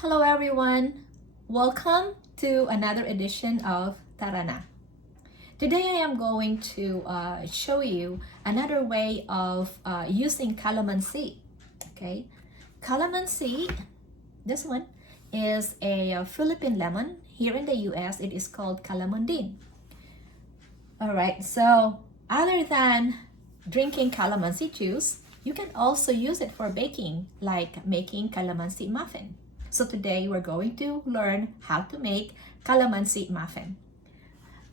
Hello everyone, welcome to another edition of Tarana. Today I am going to show you another way of using calamansi. Okay, calamansi, this one is a Philippine lemon. Here in the US it is called calamondine. Alright, so other than drinking calamansi juice, you can also use it for baking, like making calamansi muffin. So today we're going to learn how to make calamansi muffin.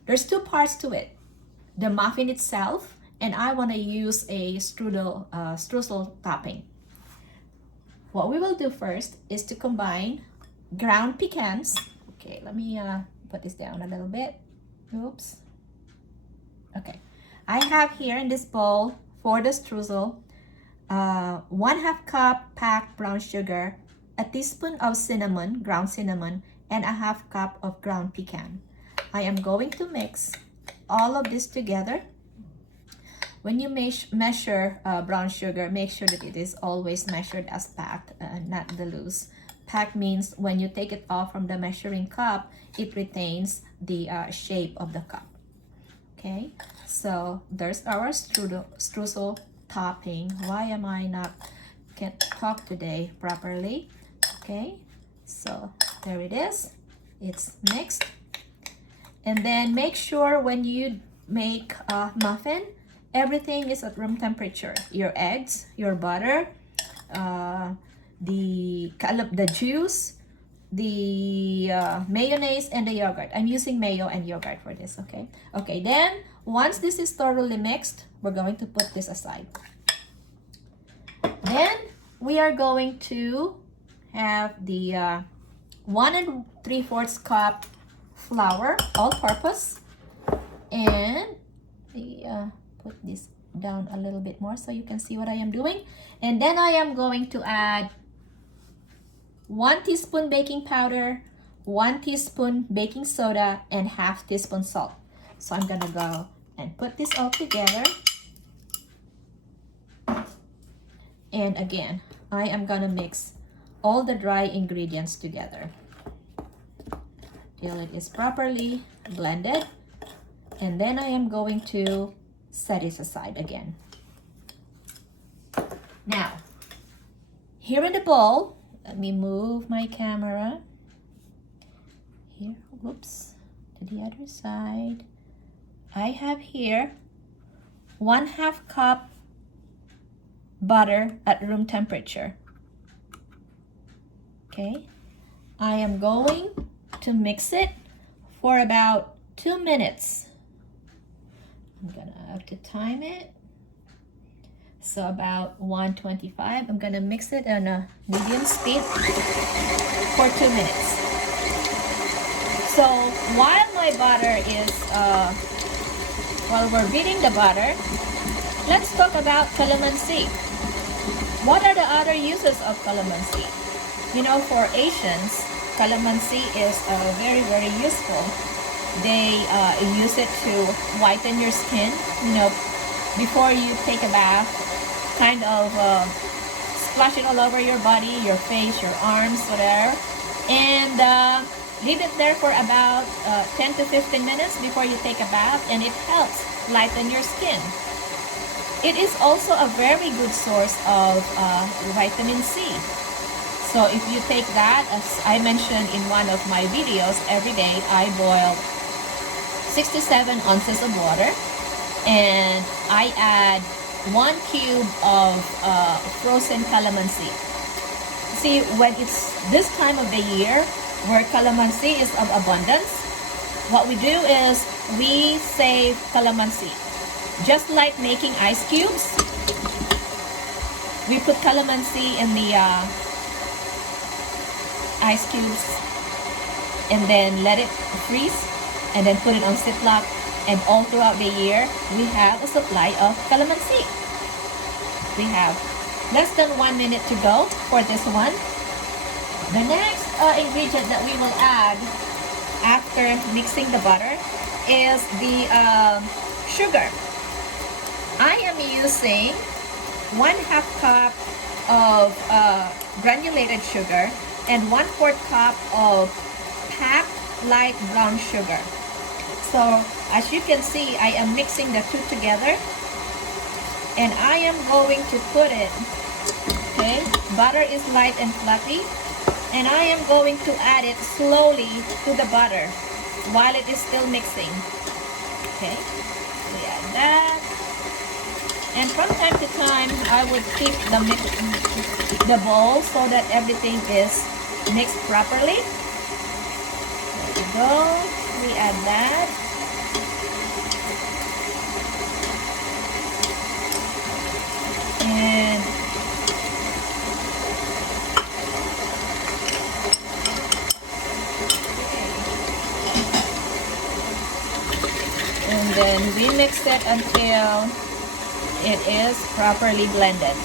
There's two parts to it, the muffin itself, and I want to use a streusel topping. What we will do first is to combine ground pecans. Okay, let me put this down a little bit. Oops. Okay, I have here in this bowl for the streusel 1/2 cup packed brown sugar, a teaspoon of cinnamon, ground cinnamon, and 1/2 cup of ground pecan. I am going to mix all of this together. When you measure brown sugar, make sure that it is always measured as packed, not the loose. Packed means when you take it off from the measuring cup, it retains the shape of the cup. Okay, so there's our streusel topping. Why am I can't talk today properly? Okay, so there it is. It's mixed. And then make sure when you make a muffin, everything is at room temperature. Your eggs, your butter, the juice, the mayonnaise, and the yogurt. I'm using mayo and yogurt for this, okay? Okay, then once this is thoroughly mixed, we're going to put this aside. Then we are going to have the 1 3/4 cup flour, all-purpose, and put this down a little bit more so you can see what I am doing. And then I am going to add 1 teaspoon baking powder, 1 teaspoon baking soda, and 1/2 teaspoon salt. So I'm gonna go and put this all together. And again, I am gonna mix all the dry ingredients together till it is properly blended. And then I am going to set it aside again. Now, here in the bowl, let me move my camera here, whoops, to the other side. I have here 1/2 cup butter at room temperature. Okay, I am going to mix it for about 2 minutes. I'm gonna have to time it. So about 125. I'm gonna mix it on a medium speed for 2 minutes. So while my butter is, while we're beating the butter, let's talk about calamansi. What are the other uses of calamansi? You know, for Asians, calamansi is very, very useful. They use it to whiten your skin. You know, before you take a bath, kind of splash it all over your body, your face, your arms, whatever, and leave it there for about 10 to 15 minutes before you take a bath, and it helps lighten your skin. It is also a very good source of vitamin C. So if you take that, as I mentioned in one of my videos, every day I boil 6 to 7 ounces of water, and I add 1 cube of frozen calamansi. See, when it's this time of the year where calamansi is of abundance, what we do is we save calamansi. Just like making ice cubes, we put calamansi in the ice cubes and then let it freeze and then put it on Ziploc, and all throughout the year we have a supply of calamansi. We have less than 1 minute to go for this one. The next ingredient that we will add after mixing the butter is the sugar. I am using 1/2 cup of granulated sugar and 1/4 cup of packed light brown sugar. So as you can see, I am mixing the two together, and I am going to put it, okay, butter is light and fluffy, and I am going to add it slowly to the butter while it is still mixing. Okay, we add that, and from time to time I would keep the bowl so that everything is mixed properly. There we go. We add that. And then we mix it until it is properly blended.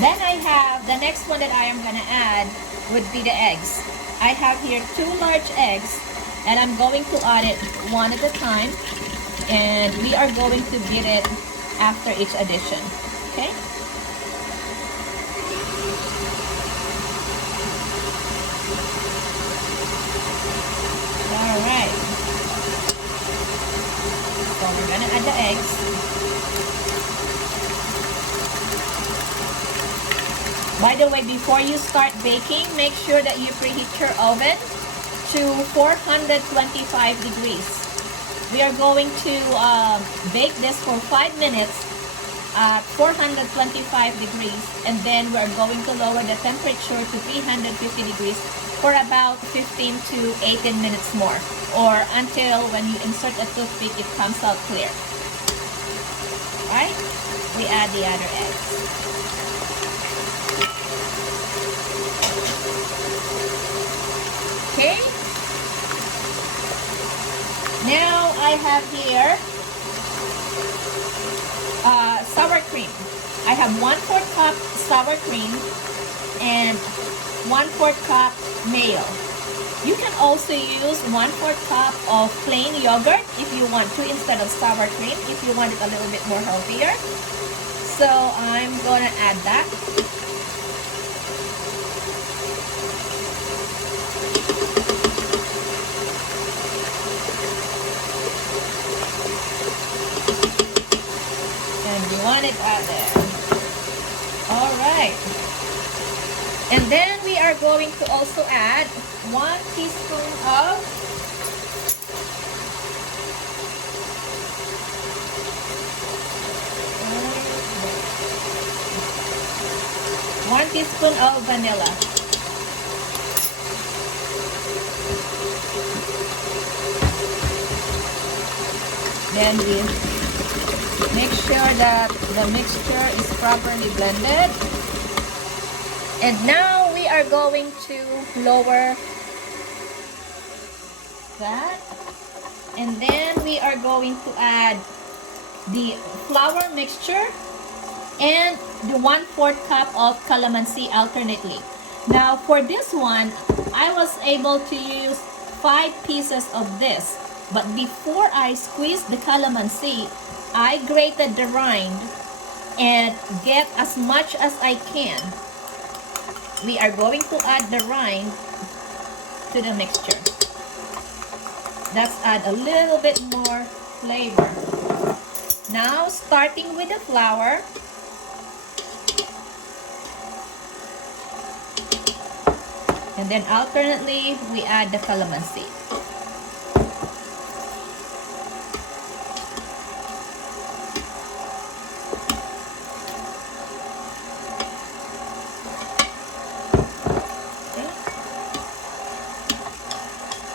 Then I have the next one that I am gonna add would be the eggs. I have here 2 large eggs, and I'm going to add it one at a time, and we are going to beat it after each addition. Okay? All right. So we're gonna add the eggs. By the way, before you start baking, make sure that you preheat your oven to 425 degrees. We are going to bake this for 5 minutes at 425 degrees, and then we're going to lower the temperature to 350 degrees for about 15 to 18 minutes more, or until when you insert a toothpick, it comes out clear. Alright, we add the other eggs. Okay, now I have here sour cream. I have 1/4 cup sour cream and 1/4 cup mayo. You can also use 1/4 cup of plain yogurt if you want to, instead of sour cream, if you want it a little bit more healthier. So I'm gonna add that. Want it out there. All right, and then we are going to also add 1 teaspoon of vanilla. Then we make sure that the mixture is properly blended. And now we are going to lower that. And then we are going to add the flour mixture and the 1/4 cup of calamansi alternately. Now for this one, I was able to use 5 pieces of this. But before I squeeze the calamansi, I grated the rind and get as much as I can. We are going to add the rind to the mixture. Let's add a little bit more flavor. Now, starting with the flour, and then alternately we add the calamansi.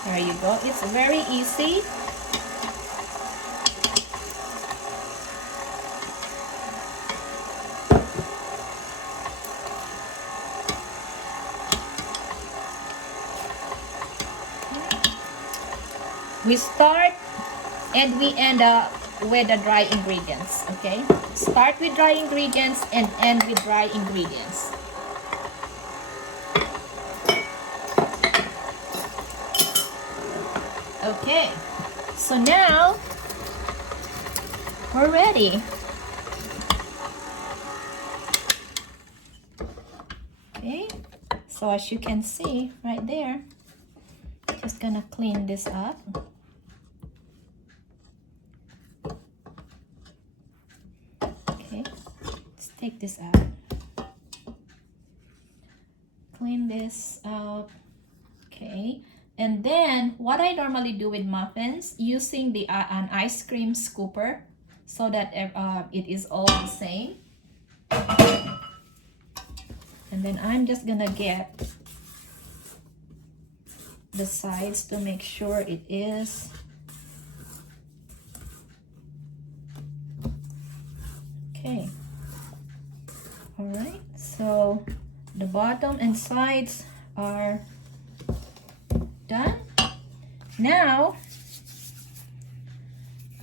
There you go. It's very easy. We start and we end up with the dry ingredients, okay? Start with dry ingredients and end with dry ingredients. Okay, so now we're ready. Okay, So as you can see right there, just gonna clean this up. Okay, let's take this out. Clean this up. Okay, and then what I normally do with muffins, using the an ice cream scooper, so that it is all the same. And then I'm just gonna get the sides to make sure it is okay. All right, so the bottom and sides are done. Now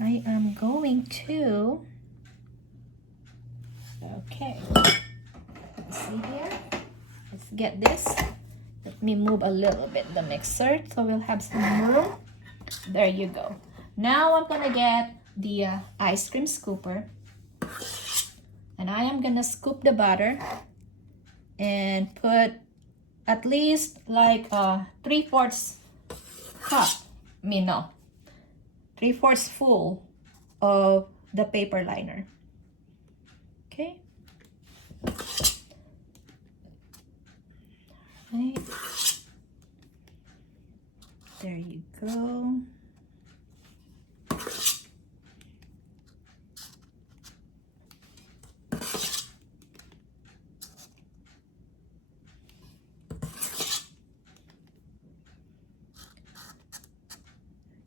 I am going to, okay, let's see here, let's get this. Let me move a little bit the mixer so we'll have some room. There you go. Now I'm gonna get the ice cream scooper, and I am gonna scoop the butter and put at least like 3/4 cup, no, 3/4 full of the paper liner. Okay. Right. There you go.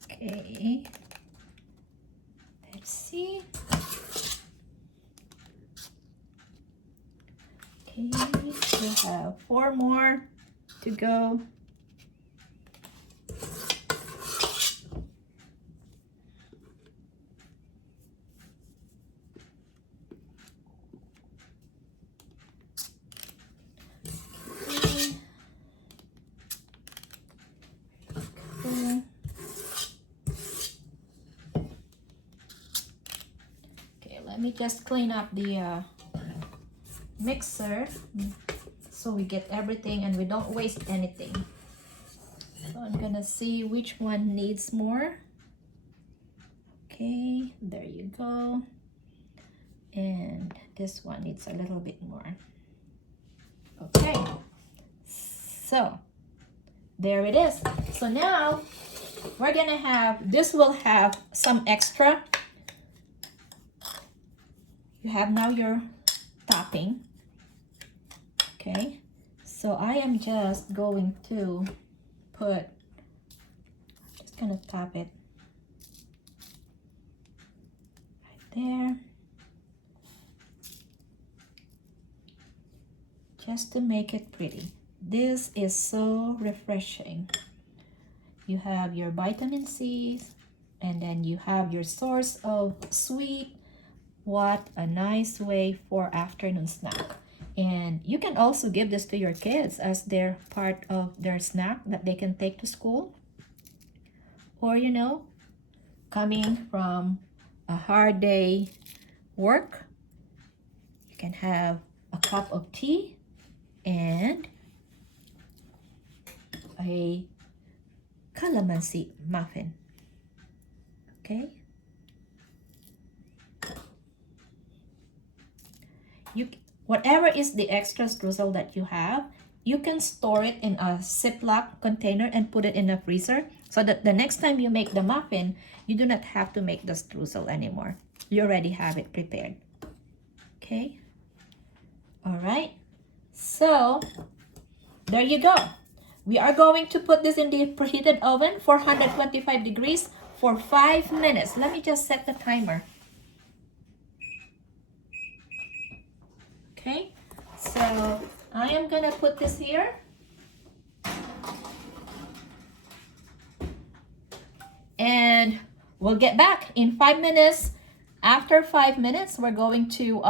Okay, let's see. Okay, we have 4 more to go. Let me just clean up the mixer so we get everything and we don't waste anything. So I'm gonna see which one needs more. Okay, there you go. And this one needs a little bit more. Okay, so there it is. So now we're gonna have, this will have some extra. You have now your topping. Okay, so I am just going to put, just gonna top it right there, just to make it pretty. This is so refreshing. You have your vitamin C, and then you have your source of sweet. What a nice way for afternoon snack. And you can also give this to your kids as their part of their snack that they can take to school. Or, you know, coming from a hard day work, you can have a cup of tea and a calamansi muffin. Okay. Whatever is the extra streusel that you have, you can store it in a Ziploc container and put it in a freezer so that the next time you make the muffin, you do not have to make the streusel anymore. You already have it prepared. Okay. All right. So there you go. We are going to put this in the preheated oven, 425 degrees for 5 minutes. Let me just set the timer. Okay, so I am gonna put this here. And we'll get back in 5 minutes. After 5 minutes, we're going to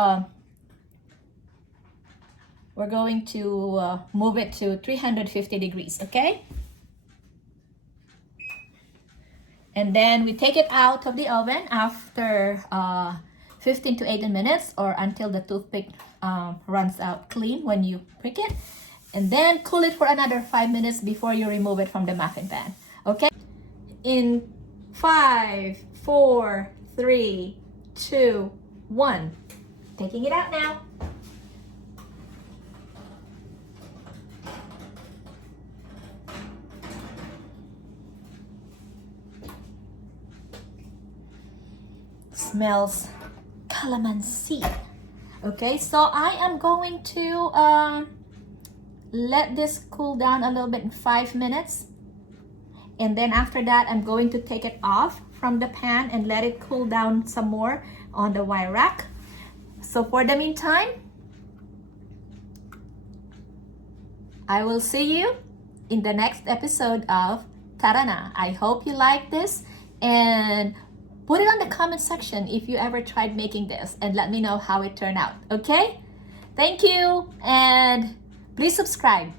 move it to 350 degrees, okay? And then we take it out of the oven after 15 to 18 minutes, or until the toothpick runs out clean when you prick it. and then cool it for another 5 minutes before you remove it from the muffin pan. Okay? In 5, 4, 3, 2, 1. Taking it out now. Smells calamansi. Okay, so I am going to let this cool down a little bit in 5 minutes, and then after that I'm going to take it off from the pan and let it cool down some more on the wire rack. So for the meantime, I will see you in the next episode of Tarana. I hope you like this, and put it on the comment section if you ever tried making this, and let me know how it turned out. Okay? Thank you, and please subscribe.